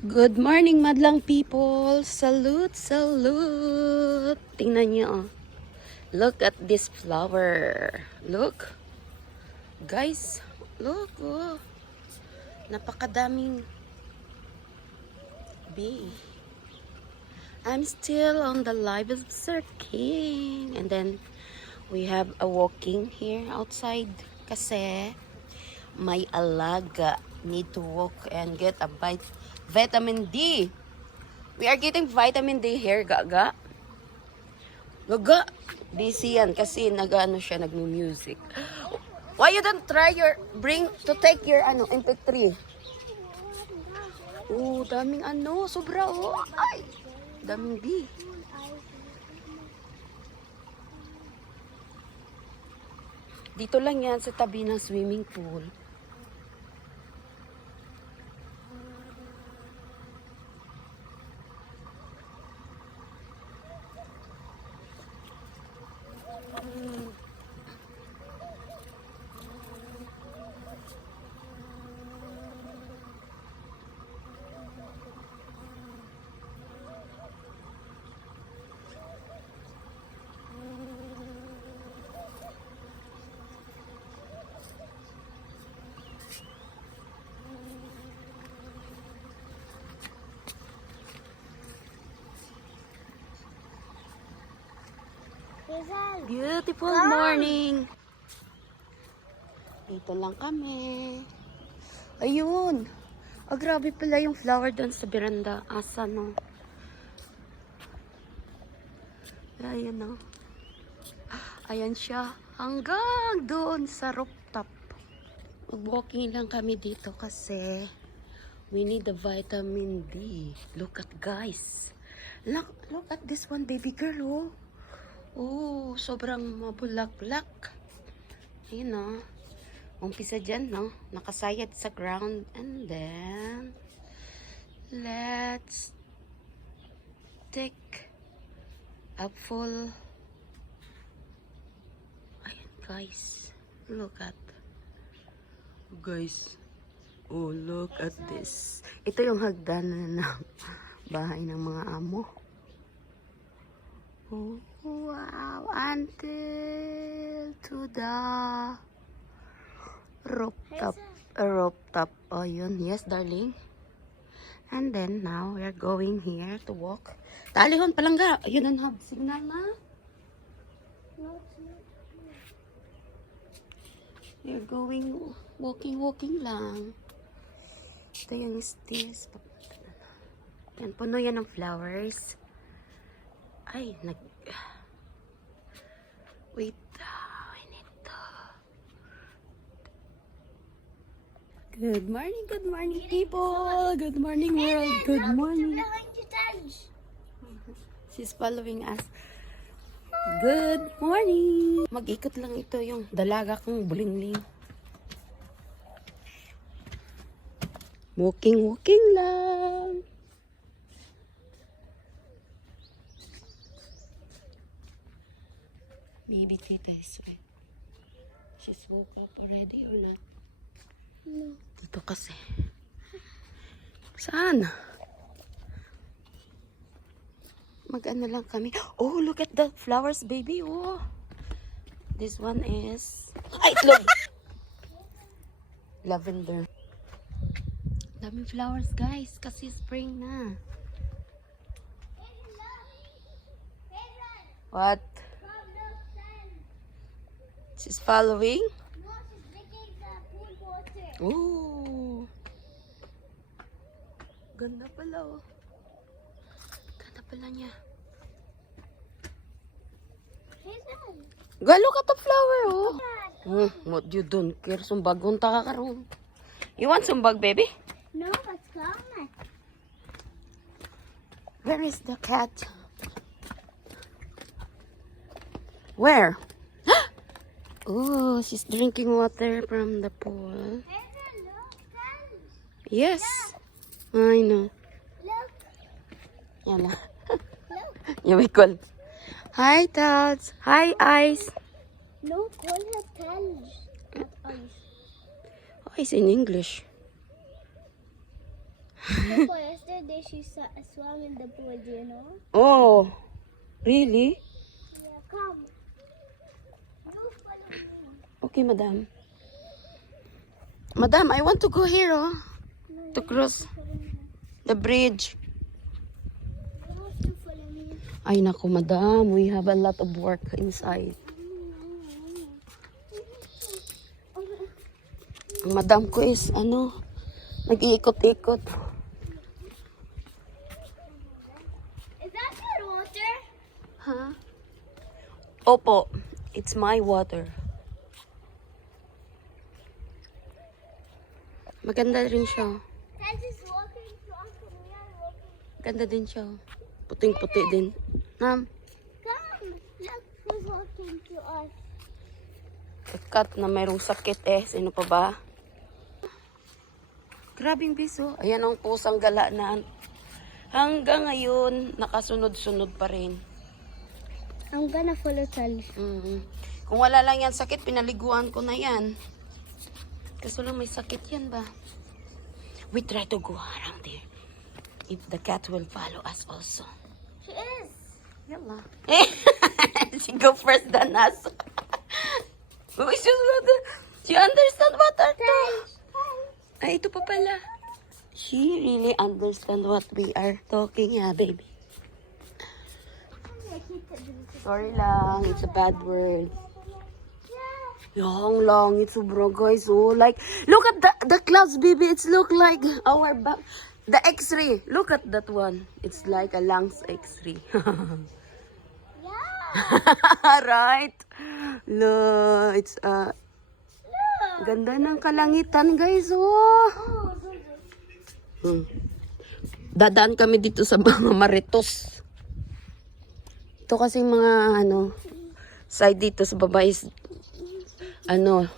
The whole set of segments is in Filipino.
Good morning, madlang people. Salute, salute. Tingnan niyo, oh. Look at this flower. Look. Guys, look, oh. Napakadaming bee. I'm still on the live of Sir King. And then, we have a walking here outside. Kasi, may alaga need to walk and get a vitamin D. We are getting vitamin D here, gaga. Gaga. Busy yan kasi nag-ano siya, nag-music. Why you don't try to take your MP3? Oh, daming sobra oh. Ay, daming bee. Dito lang yan sa tabi ng swimming pool. Beautiful morning. Dito lang kami. Ayun. Grabe pala yung flower doon sa veranda. Asa, no? Ayan, no? Ayan siya. Hanggang doon sa rooftop. Walking lang kami dito kasi we need the vitamin D. Look at guys. Look at this one baby girl, oh. Oh, sobrang mabulaklak. Ayun, no? Umpisa dyan, no? Nakasayad sa ground. And then, let's take a full. Ayan, guys. Look at. Guys. Oh, look at this. Ito yung hagdanan ng bahay ng mga amo. Oh, wow. Until to the rooftop. Rooftop. Oh, yun. Yes, darling. And then, now, we are going here to walk. Talihon palangga. Ayun ang hub signal na. We are going, walking lang. Ito yung stairs. Yan, puno yan ng flowers. Ay, wait, I need to. Good morning people. Good morning world. Good morning. She's following us. Good morning. Mag-ikot lang ito yung dalaga kong bulingling. Walking lang. Maybe Tita is right. She's woke up already or not? No. Dito kasi. Saan? Mag-ano lang kami. Oh, look at the flowers, baby. Oh. This one is... Ay, look! Lavender. Daming flowers, guys. Kasi spring na. What? She's following? No, she's drinking the pool water. Ooh. Ganda pala, oh. Ganda pala niya. Go, look at the flower, oh. What you don't care? Sumbag unta ka karon. You want sumbag, baby? No, let's come. Where is the cat? Where? Oh, she's drinking water from the pool. Look, Yes. I know. look, Yala. look. You will call. Hi, Tots. Hi, Ice. No, call her Tals. Not ice. Oh, it's in English. Coco, yesterday she swam in the pool, do you know? Oh, really? Yeah, come. You follow me. Okay, madam. Madam, I want to go here, oh. No, To cross the bridge. you have to follow me. Ay, naku, madam. We have a lot of work inside. Ang madam ko is, nag-iikot-ikot. Is that your water? Huh? Opo, it's my water. Maganda rin siya. Dad is walking to us and we are walking. Ganda din siya. Puting-puti din. Ma'am, Come, look who's walking to us. kat na mayroong sakit eh. Sino pa ba? Grabing biso. Ayan ang pusang gala na hanggang ngayon nakasunod-sunod pa rin. I'm gonna follow Charlie. Kung wala lang yan sakit, pinaliguan ko na yan. Kaso lang may sakit yan ba? We try to go around there. If the cat will follow us also. She is. Yalla. She go first than us. She understand what are to. Ay, ito pa pala. She really understand what we are talking, yeah, baby. Sorry lang, it's a bad word. Yang langit sobra guys. Oh, like look at the clouds, baby. It's look like our back. The X-ray. Look at that one. It's like a lungs X-ray. Yeah. Right. Look, it's ganda ng kalangitan, guys. Oh. Dadaan kami dito sa mga maritos. Ito kasi mga side dito sa baba is nang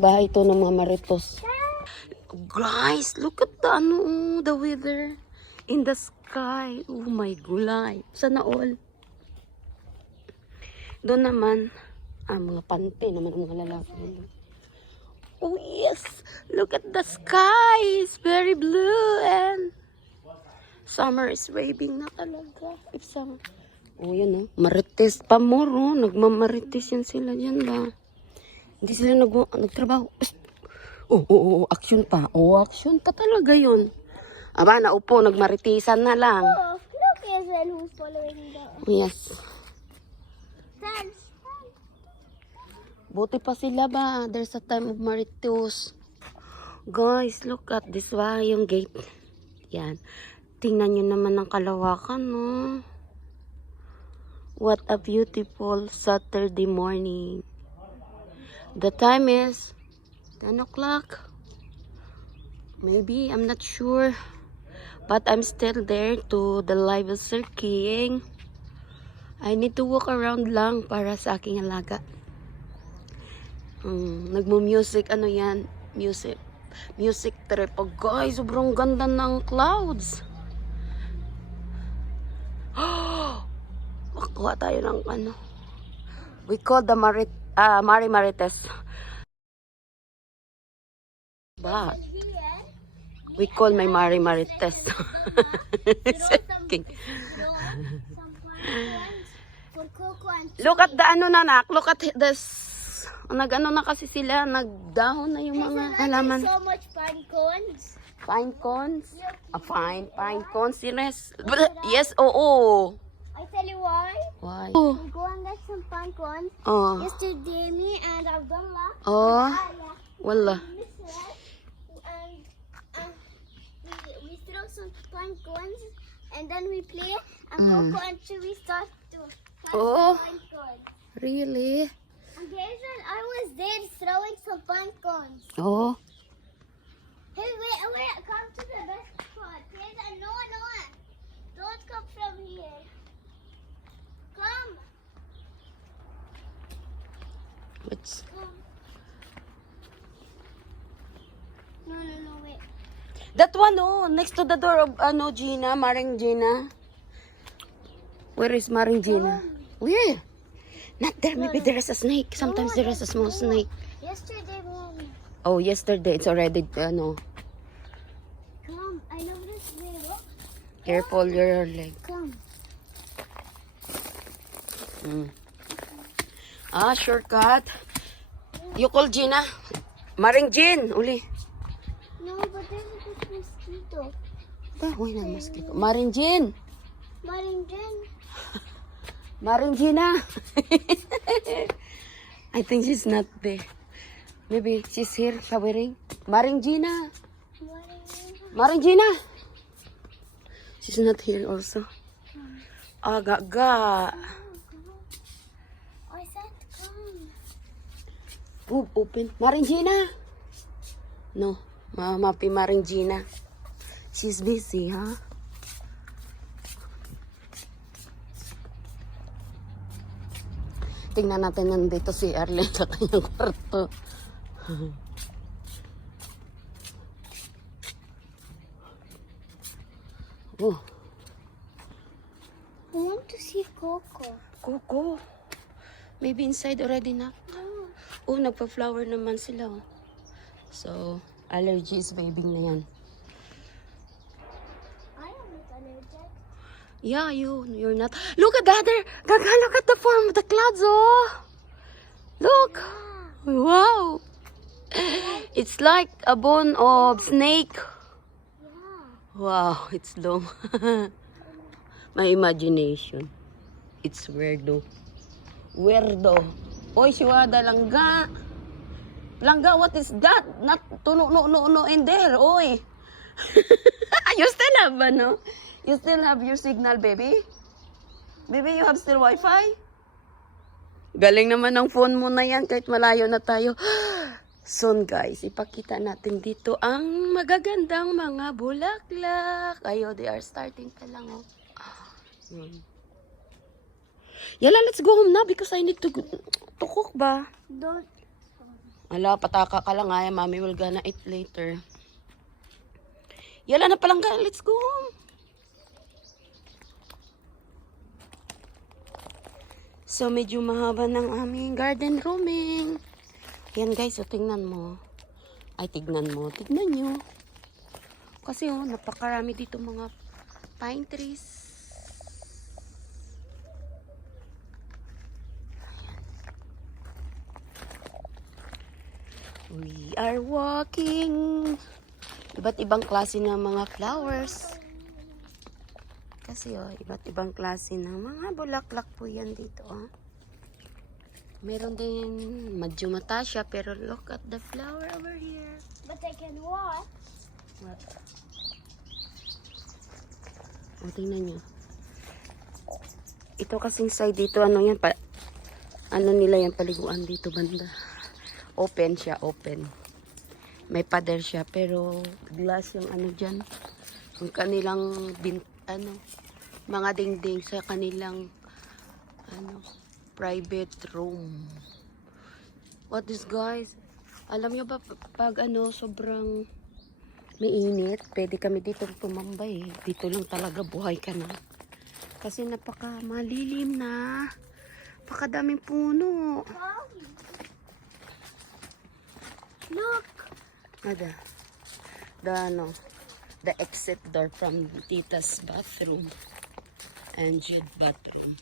bahay to ng mga maritos. Guys, look at the weather in the sky. Oh my gulay. Sana all. Doon naman, mga pante naman ang mga lalaki. Oh yes, look at the sky. It's very blue and summer is waving na talaga. If summer. Oh yan marites pa moro. Nagmamarites yan sila dyan ba. Hindi sila nagtrabaho. Action pa. Action pa talaga yun. Aba, naupo, nagmaritisan na lang. Oh, look Hazel who's following the... Yes. Dad. Buti pa sila ba? There's a time of maritos. Guys, look at this ba? Yung gate. Yan. Tingnan nyo naman ang kalawakan, no? What a beautiful Saturday morning. The time is 10 o'clock. Maybe, I'm not sure. But I'm still there to the live of Sir King. I need to walk around lang para sa aking alaga. Nagmo-music, yan? Music trip. Oh, guys, sobrang ganda ng clouds. Makuha tayo ng we call the Mari Marites. But we call my Mari Marites. Look at the nanak. Look at this. Nag-ano na kasi sila. Nagdahon na yung mga halaman. So much pine cones. Pine cones? Pine cones. Yes, oo. I tell you why. Why? We go and get some pine cones. Oh. Yesterday, me and Abdullah. Oh. Wala. And we throw some pine cones and then we play and Coco and Chewy start to find pine cones. Really? And Hazel, I was there throwing some pine cones. Oh. Hey, wait, come to the best spot. Hazel, no. Don't come from here. Come. What's... Come. No, wait. That one, next to the door of, Gina, Maring Gina. Where is Maring Gina? Where? Not there. Maybe there is a snake. Sometimes there is a small snake. Yesterday morning. Oh, yesterday. It's already, Careful your leg. Come. Shortcut. You call Gina. Maring Jean, uli. No, but there's a big mosquito. Uy na mosquito. Maring Jean. Maringin. Maring Gina. I think she's not there. Maybe she's here showering. Maring Gina. Maring Gina. She's not here also. Aga-ga. I said come. Oh, open. Maring Gina. No. Mapi Maring Gina. She's busy, huh? Tingnan natin nandito si Arlene sa kanyang kwarto. Oh, I want to see Coco. Coco. Maybe inside already na. No. Oh, nagpa-flower naman sila. Oh. So, allergies baby na yan. I am not allergic. Yeah, you're not. Look at the other. Gaga, look at the form of the clouds, oh. Look. Wow. It's like a bone of snake. Yeah. Wow, it's long. My imagination. It's weirdo. Weirdo. Oy, Shuada, langga. Langga, what is that? Not no in there, oy. You still have, ano? You still have your signal, baby? Baby, you have still Wi-Fi? Galing naman ng phone mo na yan kahit malayo na tayo. Soon, guys, ipakita natin dito ang magagandang mga bulaklak. Ayo, they are starting pa lang, oh. Yala, let's go home na because I need to cook ba? Don't. Ala, pataka ka lang ay, mommy will gonna eat later. Yala na palang ga, let's go home. So, medyo mahaba ng aming garden roaming. Yan guys, so tingnan mo. Ay, tignan mo. Tignan nyo. Kasi oh, napakarami dito mga pine trees. We are walking. Iba't ibang klase ng mga flowers. Kasi oh, iba't ibang klase ng mga bulaklak po yan dito. Oh. Meron din medyo mata siya, pero look at the flower over here. But I can walk. What? O, tingnan nyo. Ito kasing side dito, ano yan, ano nila yan, paliguan dito banda. Open siya, open. May pader siya, pero glass yung ano dyan. Yung kanilang, mga dingding sa kanilang, private room. What is guys? Alam nyo ba, pag sobrang may init, pwede kami dito tumambay. Dito lang talaga buhay ka na. Kasi napaka malilim na. Napakadaming puno. Look. Ada. The exit door from Tita's bathroom and Jude bathroom.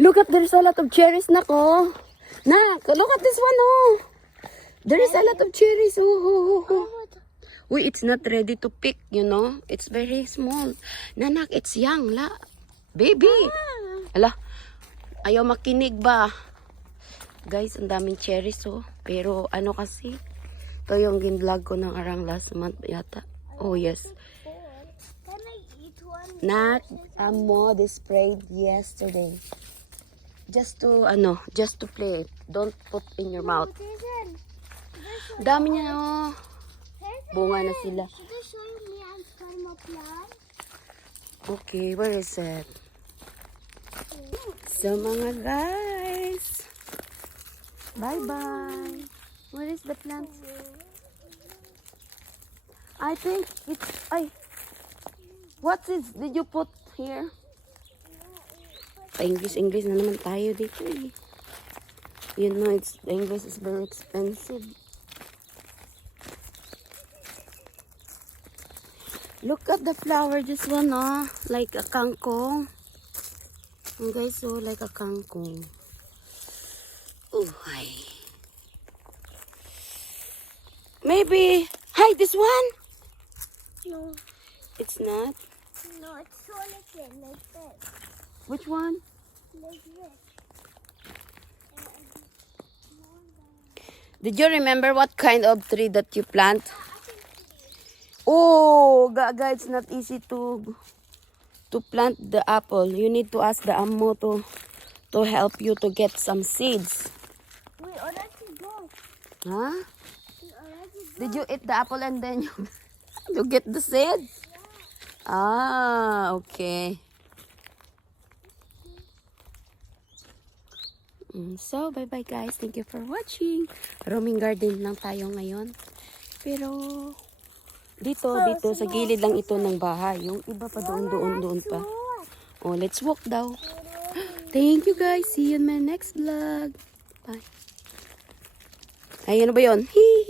Look at, there's a lot of cherries, nako. Nak, look at this one, oh. There is a lot of cherries, oh. Uy, it's not ready to pick, you know. It's very small. Nanak, it's young, la. Baby. Ala, ayaw makinig ba? Guys, ang daming cherries, oh. Pero, ano kasi, ito yung ginvlog ko ng arang last month yata. Oh, yes. Can I eat one? Not a mod sprayed yesterday. Just to play. Don't put in your mouth. Dami niya, oh. Bunga na sila. Should I show you me and farm plant? Okay, where is it? So, mga guys. Bye-bye. Where is the plant? I think it's, What seeds did you put here? Pa-English na naman tayo dito eh. You know, the English is very expensive. Look at the flower, this one, oh, like a kangkong. And guys, so like a kangkong. Oh, hi. Maybe, hi, this one? No, It's not. no, it's so like this. Which one? Like this. Did you remember what kind of tree that you plant? Oh, Gaga, it's not easy to plant the apple. You need to ask the ammo to help you to get some seeds. We already got. Huh? We already got. Did you eat the apple and then you get the seeds? Ah, okay. So, bye-bye guys. Thank you for watching. Roaming garden lang tayo ngayon. Pero, dito sa gilid lang ito ng bahay. Yung iba pa doon pa. Oh, let's walk daw. Thank you guys. See you in my next vlog. Bye. Ay, ano ba yun? Hee!